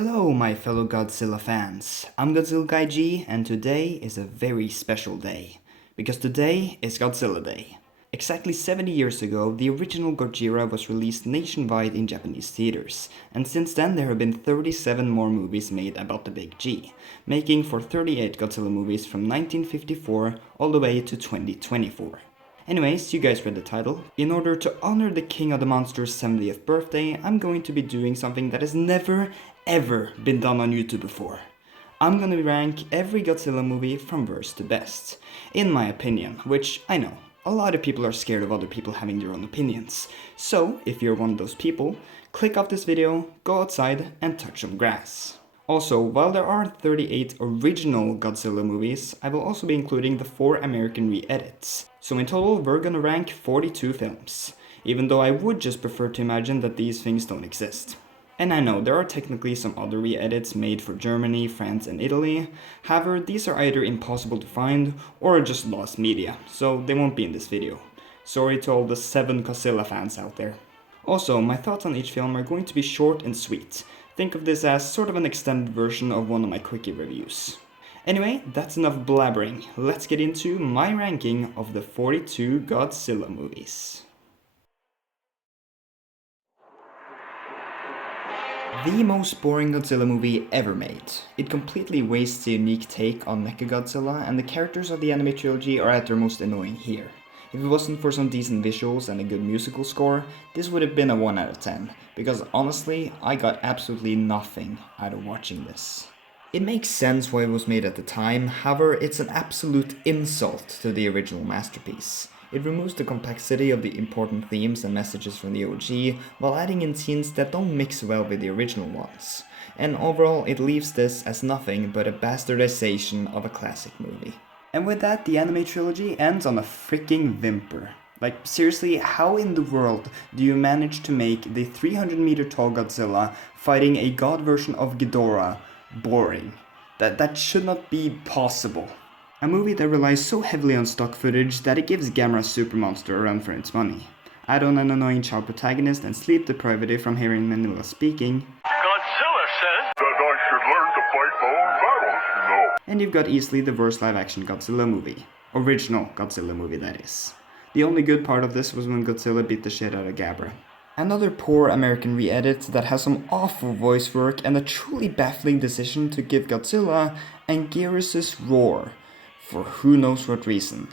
Hello my fellow Godzilla fans, I'm Godzilla Guy G and today is a very special day. Because today is Godzilla Day. Exactly 70 years ago, the original Godzilla was released nationwide in Japanese theaters, and since then there have been 37 more movies made about the Big G, making for 38 Godzilla movies from 1954 all the way to 2024. Anyways, you guys read the title. In order to honor the King of the Monsters' 70th birthday, I'm going to be doing something that has never ever been done on YouTube before. I'm gonna rank every Godzilla movie from worst to best, in my opinion, which I know, a lot of people are scared of other people having their own opinions. So, if you're one of those people, click off this video, go outside and touch some grass. Also, while there are 38 original Godzilla movies, I will also be including the 4 American re-edits. So in total, we're gonna rank 42 films, even though I would just prefer to imagine that these things don't exist. And I know there are technically some other re-edits made for Germany, France and Italy, however these are either impossible to find or just lost media, so they won't be in this video. Sorry to all the 7 Godzilla fans out there. Also, my thoughts on each film are going to be short and sweet. Think of this as sort of an extended version of one of my quickie reviews. Anyway, that's enough blabbering, let's get into my ranking of the 42 Godzilla movies. The most boring Godzilla movie ever made. It completely wastes a unique take on Mechagodzilla, and the characters of the anime trilogy are at their most annoying here. If it wasn't for some decent visuals and a good musical score, this would have been a 1 out of 10, because honestly, I got absolutely nothing out of watching this. It makes sense why it was made at the time, however, it's an absolute insult to the original masterpiece. It removes the complexity of the important themes and messages from the OG, while adding in scenes that don't mix well with the original ones. And overall, it leaves this as nothing but a bastardization of a classic movie. And with that, the anime trilogy ends on a freaking whimper. Like, seriously, how in the world do you manage to make the 300-meter tall Godzilla fighting a god version of Ghidorah boring? That should not be possible. A movie that relies so heavily on stock footage that it gives Gamera Super Monster a run for its money. Add on an annoying child protagonist and sleep deprived from hearing Manila speaking. Godzilla says that I should learn to fight my own battles, you know. And you've got easily the worst live-action Godzilla movie. Original Godzilla movie, that is. The only good part of this was when Godzilla beat the shit out of Gamera. Another poor American re-edit that has some awful voice work and a truly baffling decision to give Godzilla Anguirus' roar. For who knows what reason.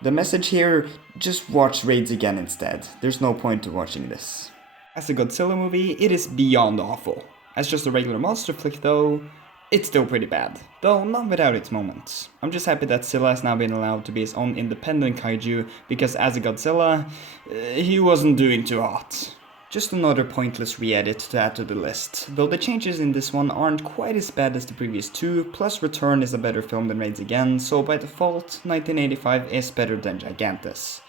The message here, just watch Raids again instead. There's no point to watching this. As a Godzilla movie, it is beyond awful. As just a regular monster flick though, it's still pretty bad. Though not without its moments. I'm just happy that Zilla has now been allowed to be his own independent kaiju, because as a Godzilla, he wasn't doing too hot. Just another pointless re-edit to add to the list, though the changes in this one aren't quite as bad as the previous 2, plus Return is a better film than Raids Again, so by default, 1985 is better than Gigantus.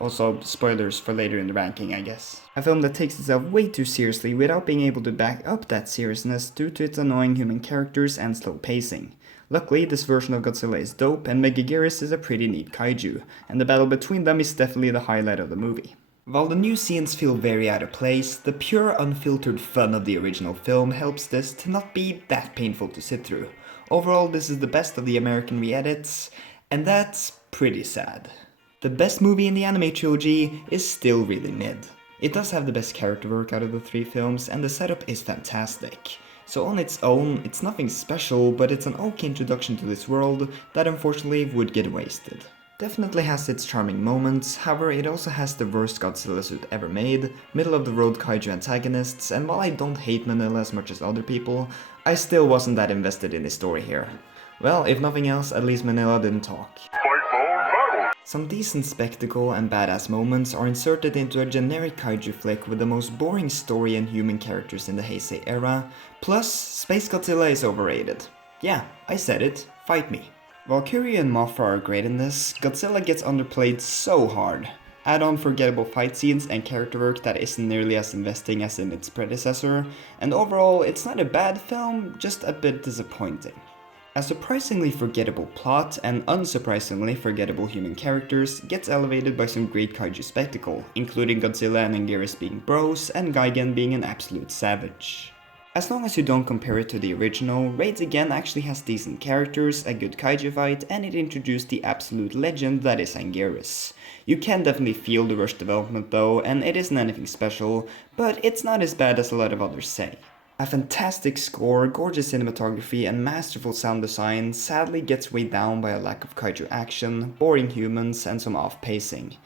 Also, spoilers for later in the ranking, I guess. A film that takes itself way too seriously without being able to back up that seriousness due to its annoying human characters and slow pacing. Luckily, this version of Godzilla is dope, and Mechagodzilla is a pretty neat kaiju, and the battle between them is definitely the highlight of the movie. While the new scenes feel very out of place, the pure unfiltered fun of the original film helps this to not be that painful to sit through. Overall, this is the best of the American re-edits, and that's pretty sad. The best movie in the anime trilogy is still really mid. It does have the best character work out of the 3 films, and the setup is fantastic. So on its own, it's nothing special, but it's an okay introduction to this world that unfortunately would get wasted. Definitely has its charming moments, however it also has the worst Godzilla suit ever made, middle-of-the-road kaiju antagonists, and while I don't hate Manila as much as other people, I still wasn't that invested in his story here. Well, if nothing else, at least Manila didn't talk. Fight my own battles. Some decent spectacle and badass moments are inserted into a generic kaiju flick with the most boring story and human characters in the Heisei era, plus Space Godzilla is overrated. Yeah, I said it, fight me. While Curie and Mothra are great in this, Godzilla gets underplayed so hard. Add on forgettable fight scenes and character work that isn't nearly as investing as in its predecessor, and overall it's not a bad film, just a bit disappointing. A surprisingly forgettable plot and unsurprisingly forgettable human characters gets elevated by some great kaiju spectacle, including Godzilla and Anguirus being bros and Gigan being an absolute savage. As long as you don't compare it to the original, Raids Again actually has decent characters, a good kaiju fight, and it introduced the absolute legend that is Anguirus. You can definitely feel the rushed development though, and it isn't anything special, but it's not as bad as a lot of others say. A fantastic score, gorgeous cinematography, and masterful sound design sadly gets weighed down by a lack of kaiju action, boring humans, and some off-pacing.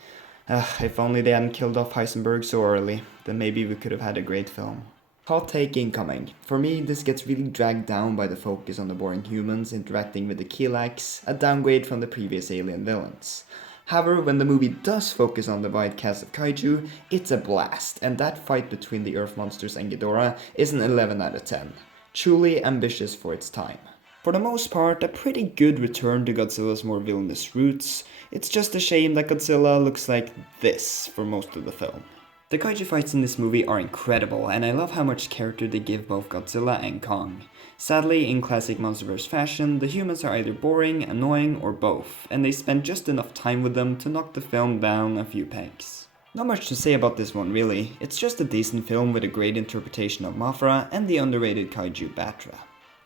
If only they hadn't killed off Heisenberg so early, then maybe we could have had a great film. Hot take incoming. For me, this gets really dragged down by the focus on the boring humans interacting with the Kilax, a downgrade from the previous alien villains. However, when the movie does focus on the wide cast of kaiju, it's a blast, and that fight between the Earth monsters and Ghidorah is an 11 out of 10. Truly ambitious for its time. For the most part, a pretty good return to Godzilla's more villainous roots. It's just a shame that Godzilla looks like this for most of the film. The kaiju fights in this movie are incredible, and I love how much character they give both Godzilla and Kong. Sadly, in classic MonsterVerse fashion, the humans are either boring, annoying, or both, and they spend just enough time with them to knock the film down a few pegs. Not much to say about this one really, it's just a decent film with a great interpretation of Mothra and the underrated kaiju Batra.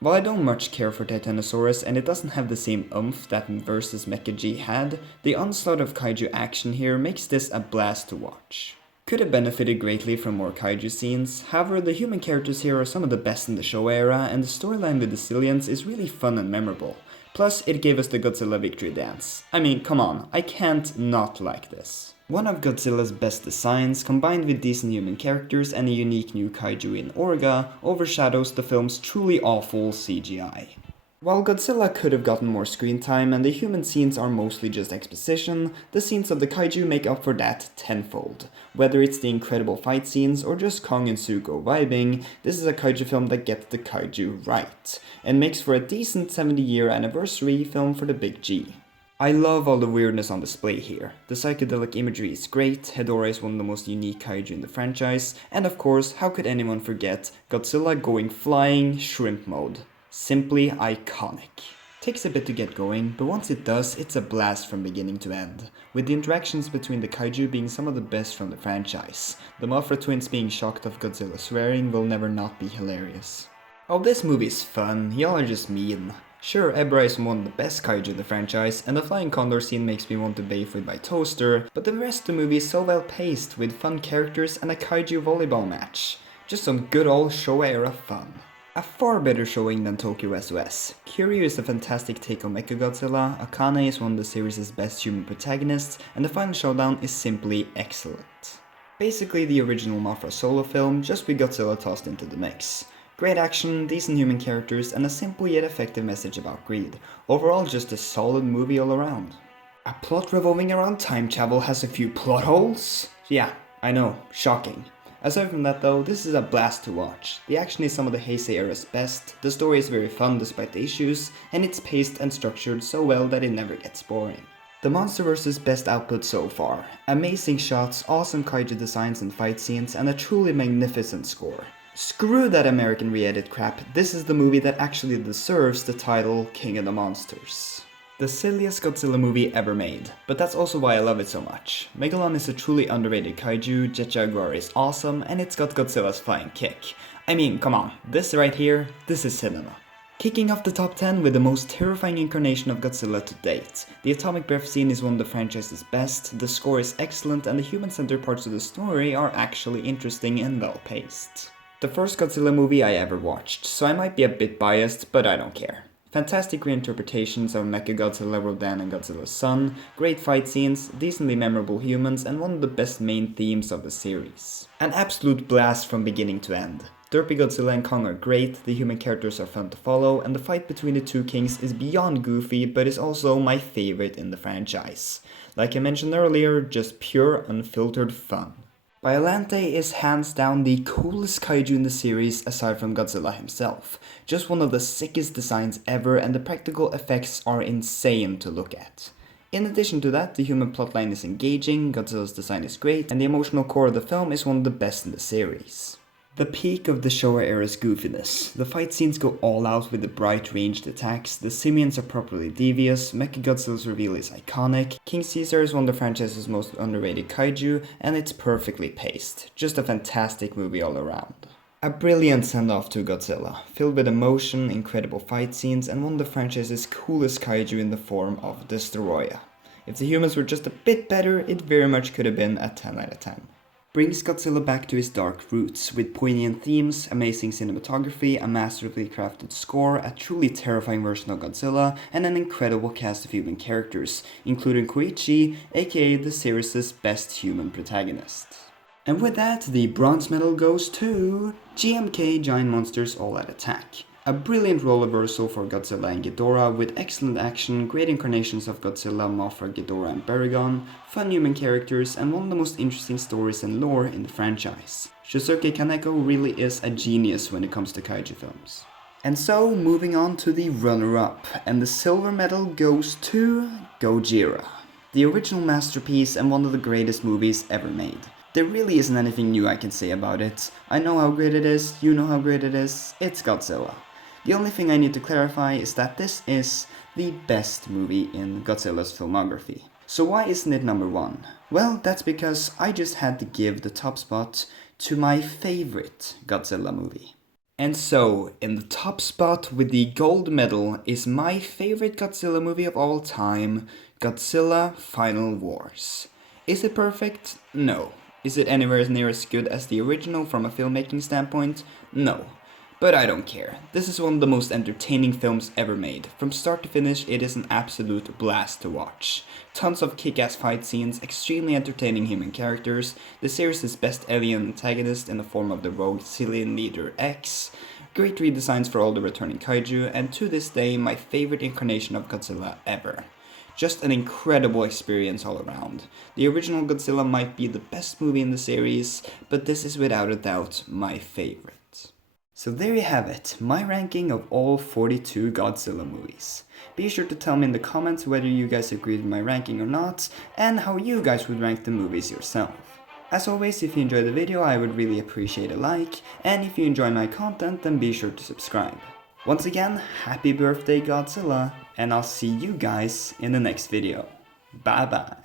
While I don't much care for Titanosaurus and it doesn't have the same oomph that vs. Mecha had, the onslaught of kaiju action here makes this a blast to watch. Could have benefited greatly from more kaiju scenes, however the human characters here are some of the best in the Showa era and the storyline with the Sicilians is really fun and memorable. Plus it gave us the Godzilla victory dance. I mean, come on, I can't not like this. One of Godzilla's best designs, combined with decent human characters and a unique new kaiju in Orga, overshadows the film's truly awful CGI. While Godzilla could have gotten more screen time and the human scenes are mostly just exposition, the scenes of the kaiju make up for that tenfold. Whether it's the incredible fight scenes or just Kong and Zuko vibing, this is a kaiju film that gets the kaiju right, and makes for a decent 70-year anniversary film for the Big G. I love all the weirdness on display here. The psychedelic imagery is great, Hedorah is one of the most unique kaiju in the franchise, and of course, how could anyone forget Godzilla going flying shrimp mode. Simply iconic. Takes a bit to get going, but once it does, it's a blast from beginning to end, with the interactions between the kaiju being some of the best from the franchise. The Mothra twins being shocked of Godzilla swearing will never not be hilarious. Oh, this movie's fun, y'all are just mean. Sure, Ebirah is one of the best kaiju in the franchise, and the flying condor scene makes me want to bathe with my toaster, but the rest of the movie is so well paced, with fun characters and a kaiju volleyball match. Just some good old Showa era fun. A far better showing than Tokyo SOS. Kiryu is a fantastic take on Mechagodzilla, Akane is one of the series' best human protagonists, and the final showdown is simply excellent. Basically the original Mothra solo film, just with Godzilla tossed into the mix. Great action, decent human characters, and a simple yet effective message about greed. Overall just a solid movie all around. A plot revolving around time travel has a few plot holes? Yeah, I know, shocking. Aside from that though, this is a blast to watch. The action is some of the Heisei era's best, the story is very fun despite the issues, and it's paced and structured so well that it never gets boring. The MonsterVerse's best output so far. Amazing shots, awesome kaiju designs and fight scenes, and a truly magnificent score. Screw that American re-edit crap, this is the movie that actually deserves the title King of the Monsters. The silliest Godzilla movie ever made, but that's also why I love it so much. Megalon is a truly underrated kaiju, Jet Jaguar is awesome, and it's got Godzilla's flying kick. I mean, come on, this right here, this is cinema. Kicking off the top 10 with the most terrifying incarnation of Godzilla to date. The atomic breath scene is one of the franchise's best, the score is excellent, and the human-centered parts of the story are actually interesting and well-paced. The first Godzilla movie I ever watched, so I might be a bit biased, but I don't care. Fantastic reinterpretations of Mechagodzilla, Rodan and Godzilla's son, great fight scenes, decently memorable humans, and one of the best main themes of the series. An absolute blast from beginning to end. Derpy Godzilla and Kong are great, the human characters are fun to follow, and the fight between the two kings is beyond goofy, but is also my favorite in the franchise. Like I mentioned earlier, just pure unfiltered fun. Biollante is hands down the coolest kaiju in the series aside from Godzilla himself. Just one of the sickest designs ever, and the practical effects are insane to look at. In addition to that, the human plotline is engaging, Godzilla's design is great, and the emotional core of the film is one of the best in the series. The peak of the Showa era's goofiness. The fight scenes go all out with the bright ranged attacks, the simians are properly devious, Mechagodzilla's reveal is iconic, King Caesar is one of the franchise's most underrated kaiju, and it's perfectly paced. Just a fantastic movie all around. A brilliant send-off to Godzilla, filled with emotion, incredible fight scenes, and one of the franchise's coolest kaiju in the form of Destroyer. If the humans were just a bit better, it very much could have been a 10 out of 10. Brings Godzilla back to his dark roots, with poignant themes, amazing cinematography, a masterfully crafted score, a truly terrifying version of Godzilla, and an incredible cast of human characters, including Koichi, aka the series' best human protagonist. And with that, the bronze medal goes to GMK Giant Monsters All Out Attack. A brilliant role reversal for Godzilla and Ghidorah with excellent action, great incarnations of Godzilla, Mothra, Ghidorah and Baragon, fun human characters, and one of the most interesting stories and lore in the franchise. Shusuke Kaneko really is a genius when it comes to kaiju films. And so, moving on to the runner-up, and the silver medal goes to Gojira. The original masterpiece and one of the greatest movies ever made. There really isn't anything new I can say about it. I know how great it is, you know how great it is, it's Godzilla. The only thing I need to clarify is that this is the best movie in Godzilla's filmography. So why isn't it number 1? Well, that's because I just had to give the top spot to my favorite Godzilla movie. And so, in the top spot with the gold medal is my favorite Godzilla movie of all time, Godzilla Final Wars. Is it perfect? No. Is it anywhere near as good as the original from a filmmaking standpoint? No. But I don't care. This is one of the most entertaining films ever made. From start to finish, it is an absolute blast to watch. Tons of kick-ass fight scenes, extremely entertaining human characters, the series' best alien antagonist in the form of the rogue Cillian Leader X, great redesigns for all the returning kaiju, and to this day, my favorite incarnation of Godzilla ever. Just an incredible experience all around. The original Godzilla might be the best movie in the series, but this is without a doubt my favorite. So there you have it, my ranking of all 42 Godzilla movies. Be sure to tell me in the comments whether you guys agreed with my ranking or not, and how you guys would rank the movies yourself. As always, if you enjoyed the video, I would really appreciate a like, and if you enjoy my content, then be sure to subscribe. Once again, happy birthday Godzilla, and I'll see you guys in the next video. Bye bye.